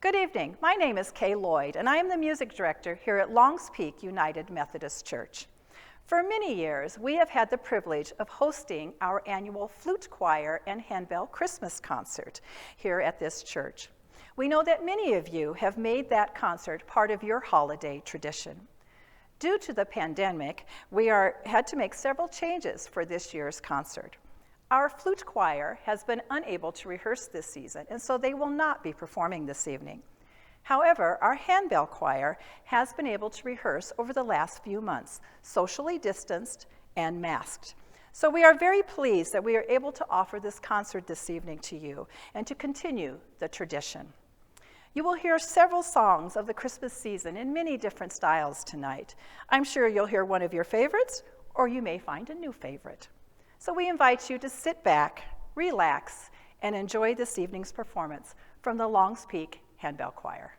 Good evening. My name is Kay Lloyd, and I am the music director here at Longs Peak United Methodist Church. For many years, we have had the privilege of hosting our annual flute choir and handbell Christmas concert here at this church. We know that many of you have made that concert part of your holiday tradition. Due to the pandemic, we had to make several changes for this year's concert. Our flute choir has been unable to rehearse this season, and so they will not be performing this evening. However, our handbell choir has been able to rehearse over the last few months, socially distanced and masked. So we are very pleased that we are able to offer this concert this evening to you and to continue the tradition. You will hear several songs of the Christmas season in many different styles tonight. I'm sure you'll hear one of your favorites, or you may find a new favorite. So we invite you to sit back, relax, and enjoy this evening's performance from the Longs Peak Handbell Choir.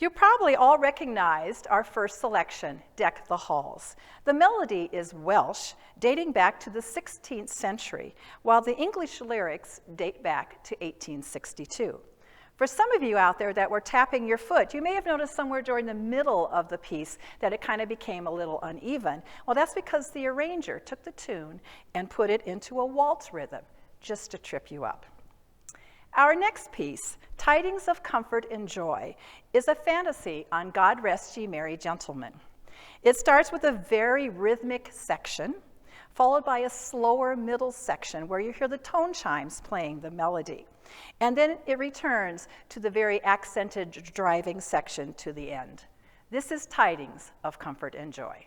You probably all recognized our first selection, Deck the Halls. The melody is Welsh, dating back to the 16th century, while the English lyrics date back to 1862. For some of you out there that were tapping your foot, you may have noticed somewhere during the middle of the piece that it kind of became a little uneven. Well, that's because the arranger took the tune and put it into a waltz rhythm, just to trip you up. Our next piece, Tidings of Comfort and Joy, is a fantasy on God Rest Ye Merry Gentlemen. It starts with a very rhythmic section, followed by a slower middle section where you hear the tone chimes playing the melody. And then it returns to the very accented driving section to the end. This is Tidings of Comfort and Joy.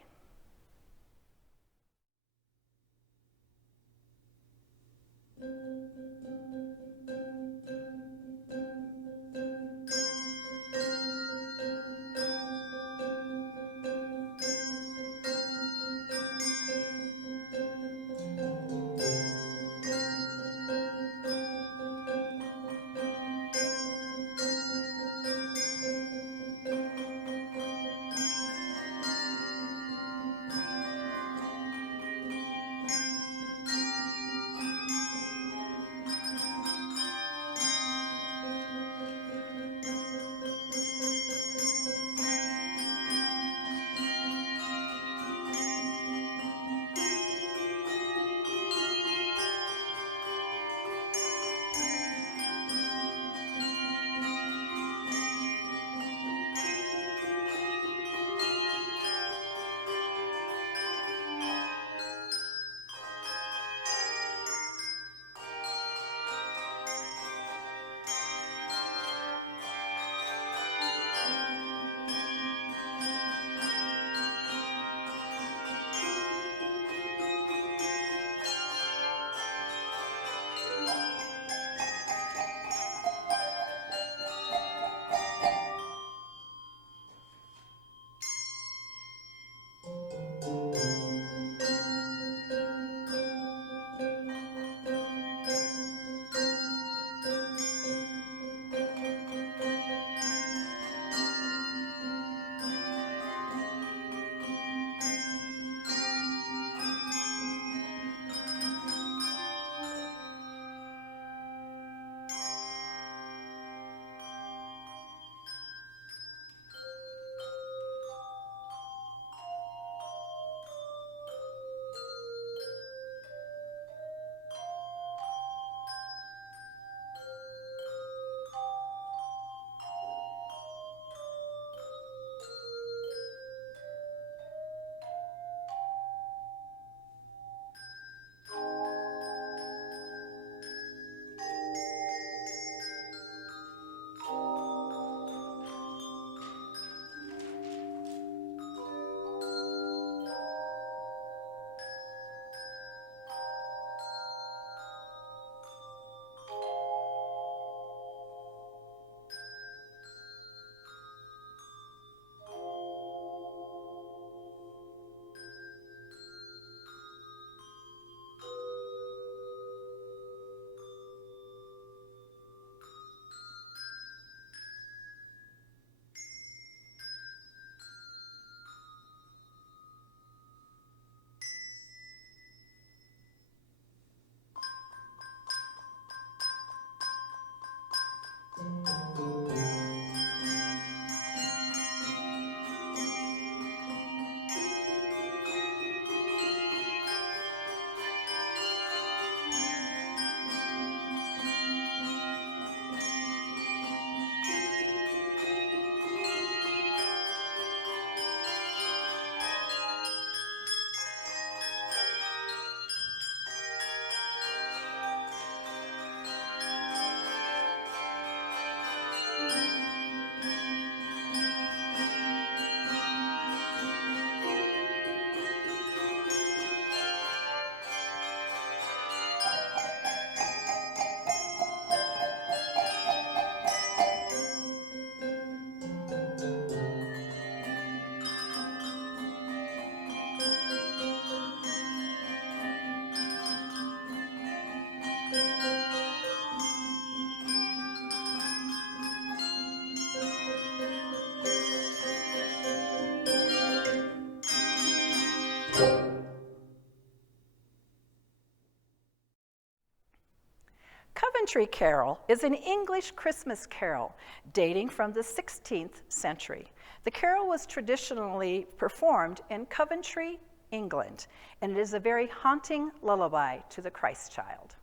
Coventry Carol is an English Christmas carol dating from the 16th century. The carol was traditionally performed in Coventry, England, and it is a very haunting lullaby to the Christ child.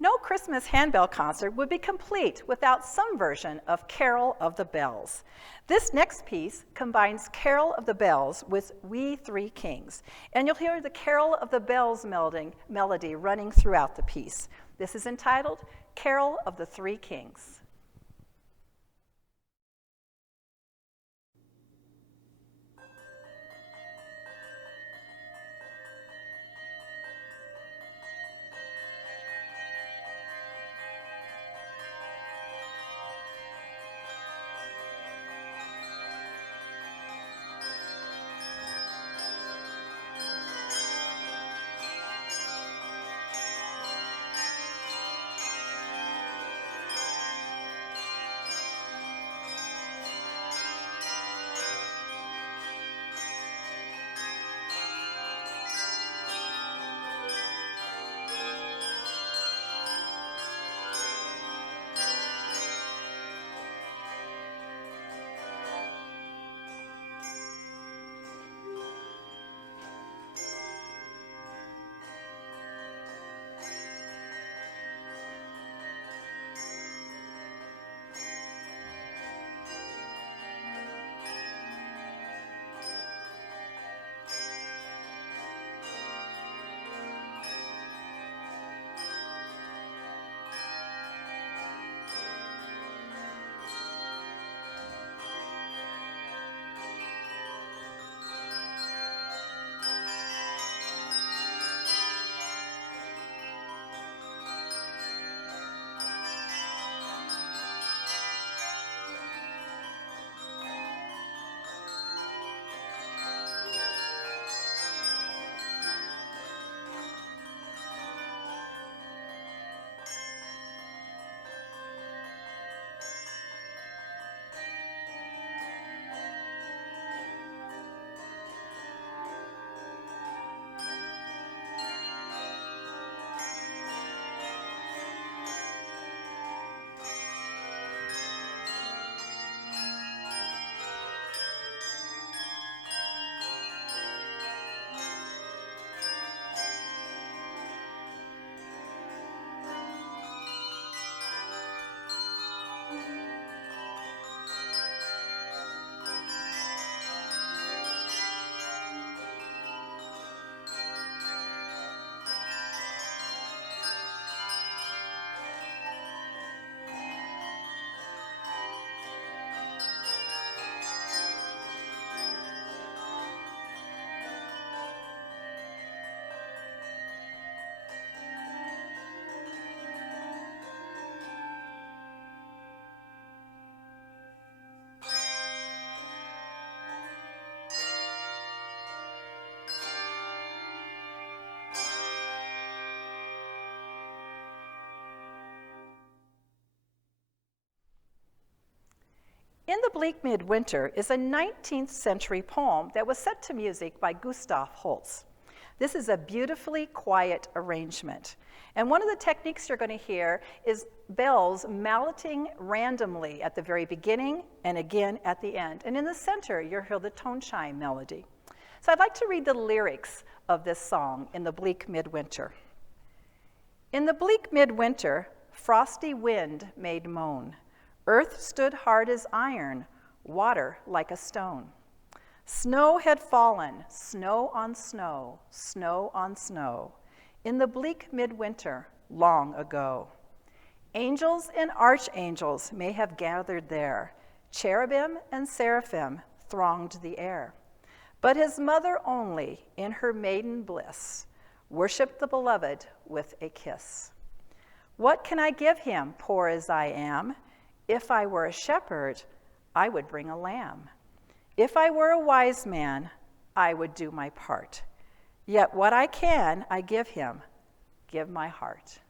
No Christmas handbell concert would be complete without some version of Carol of the Bells. This next piece combines Carol of the Bells with We Three Kings, and you'll hear the Carol of the Bells melody running throughout the piece. This is entitled Carol of the Three Kings. In the Bleak Midwinter is a 19th century poem that was set to music by Gustav Holst. This is a beautifully quiet arrangement. And one of the techniques you're going to hear is bells malleting randomly at the very beginning and again at the end. And in the center, you'll hear the tone chime melody. So I'd like to read the lyrics of this song in the Bleak Midwinter. In the bleak midwinter, frosty wind made moan. Earth stood hard as iron, water like a stone. Snow had fallen, snow on snow, snow on snow, in the bleak midwinter long ago. Angels and archangels may have gathered there. Cherubim and seraphim thronged the air. But his mother only, in her maiden bliss, worshiped the beloved with a kiss. What can I give him, poor as I am? If I were a shepherd, I would bring a lamb. If I were a wise man, I would do my part. Yet what I can, I give him, give my heart.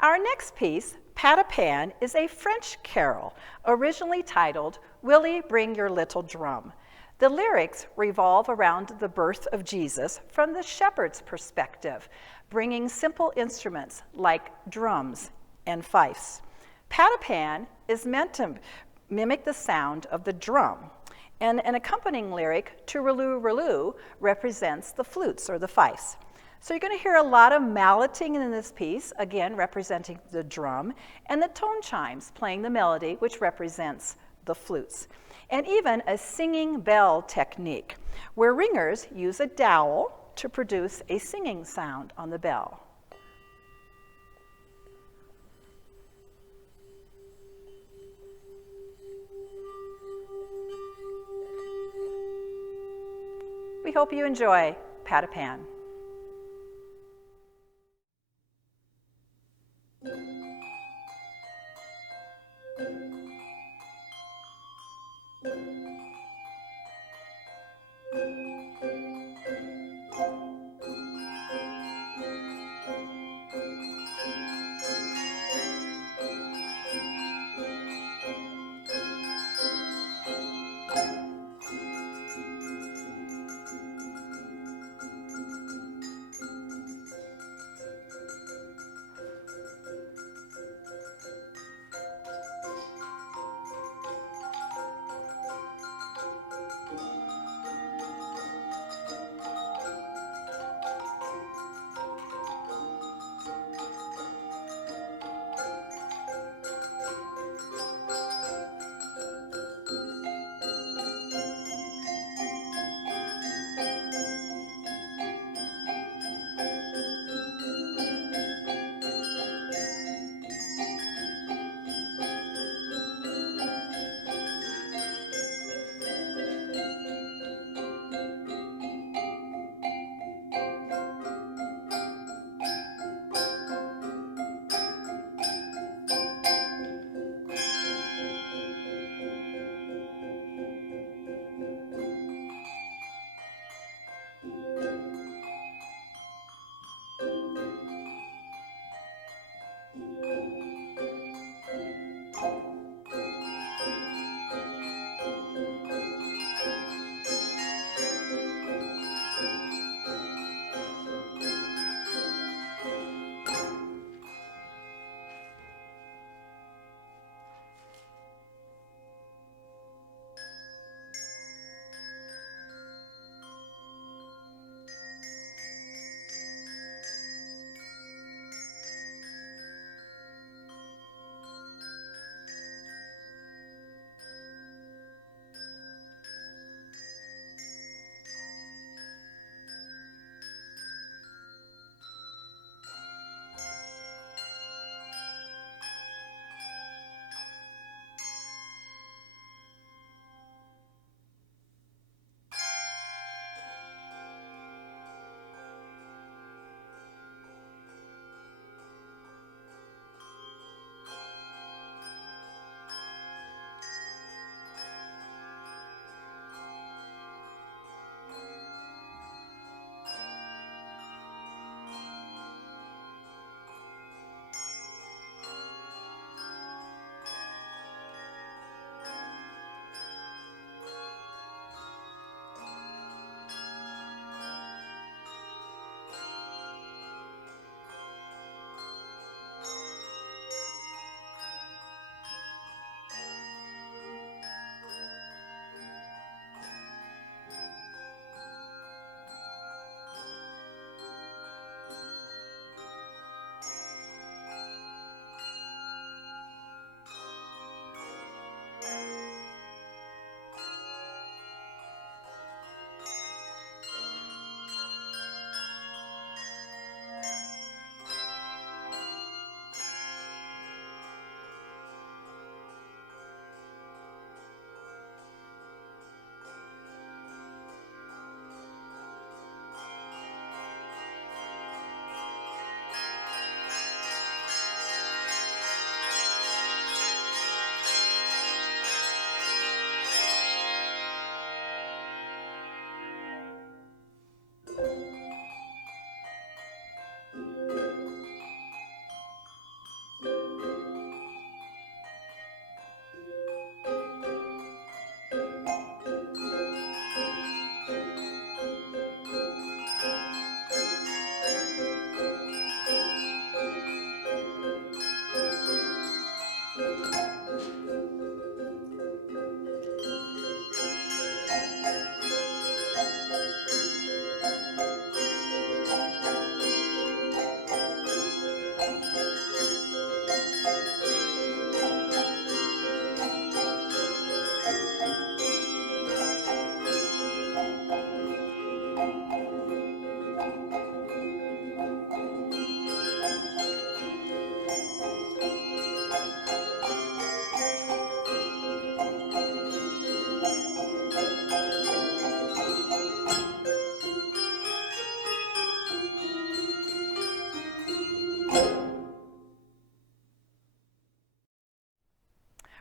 Our next piece, Pat a Pan, is a French carol, originally titled, Willie, Bring Your Little Drum. The lyrics revolve around the birth of Jesus from the shepherd's perspective, bringing simple instruments like drums and fifes. Pat a Pan is meant to mimic the sound of the drum, and an accompanying lyric, Tooraloo represents the flutes or the fifes. So you're going to hear a lot of malleting in this piece, again representing the drum, and the tone chimes playing the melody, which represents the flutes. And even a singing bell technique, where ringers use a dowel to produce a singing sound on the bell. We hope you enjoy Pat a Pan.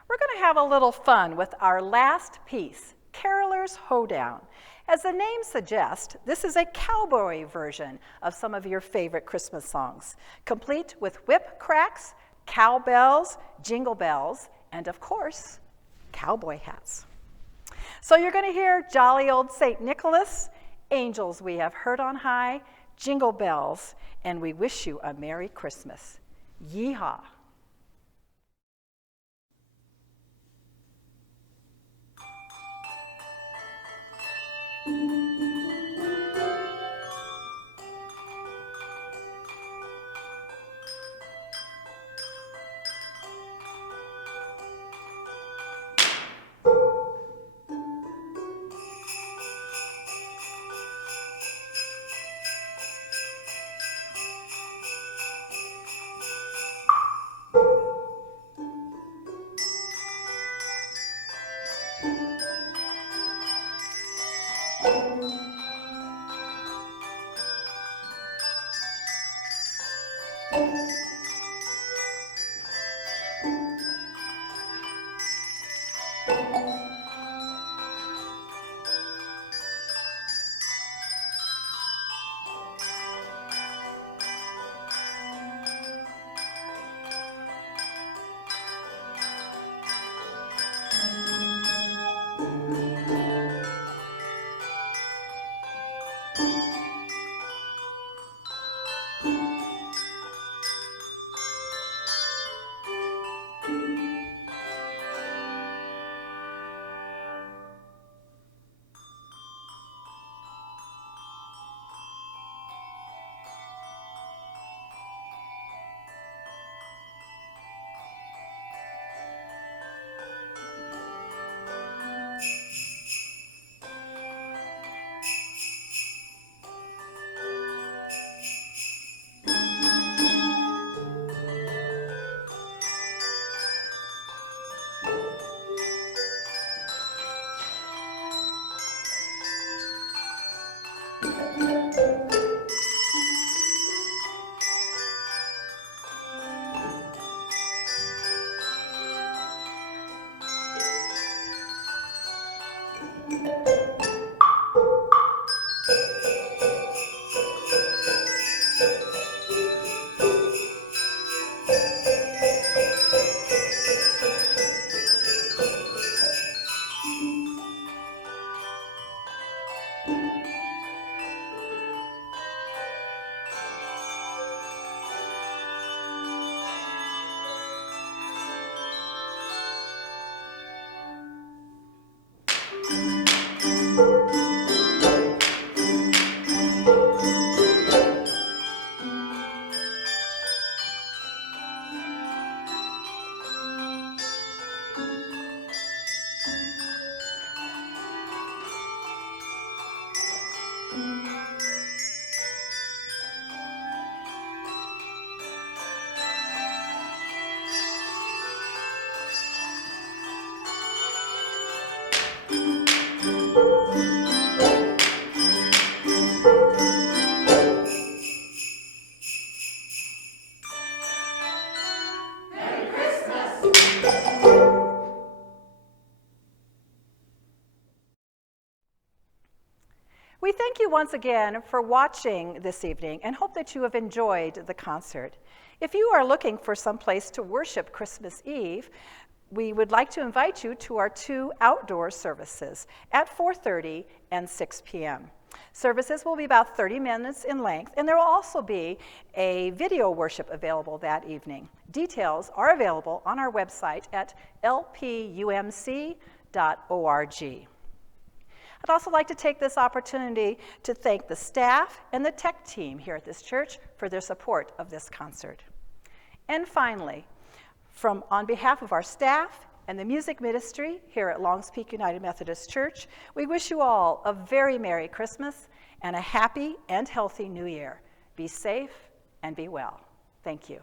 We're going to have a little fun with our last piece, Carolers Hoedown. As the name suggests, this is a cowboy version of some of your favorite Christmas songs, complete with whip cracks, cowbells, jingle bells, and of course, cowboy hats. So you're going to hear Jolly Old St. Nicholas, Angels We Have Heard on High, Jingle Bells, and we wish you a Merry Christmas. Yeehaw! We thank you once again for watching this evening and hope that you have enjoyed the concert. If you are looking for some place to worship Christmas Eve, we would like to invite you to our 2 outdoor services at 4:30 and 6 p.m. Services will be about 30 minutes in length, and there will also be a video worship available that evening. Details are available on our website at lpumc.org. I'd also like to take this opportunity to thank the staff and the tech team here at this church for their support of this concert. And finally, on behalf of our staff and the music ministry here at Longs Peak United Methodist Church, we wish you all a very Merry Christmas and a happy and healthy New Year. Be safe and be well. Thank you.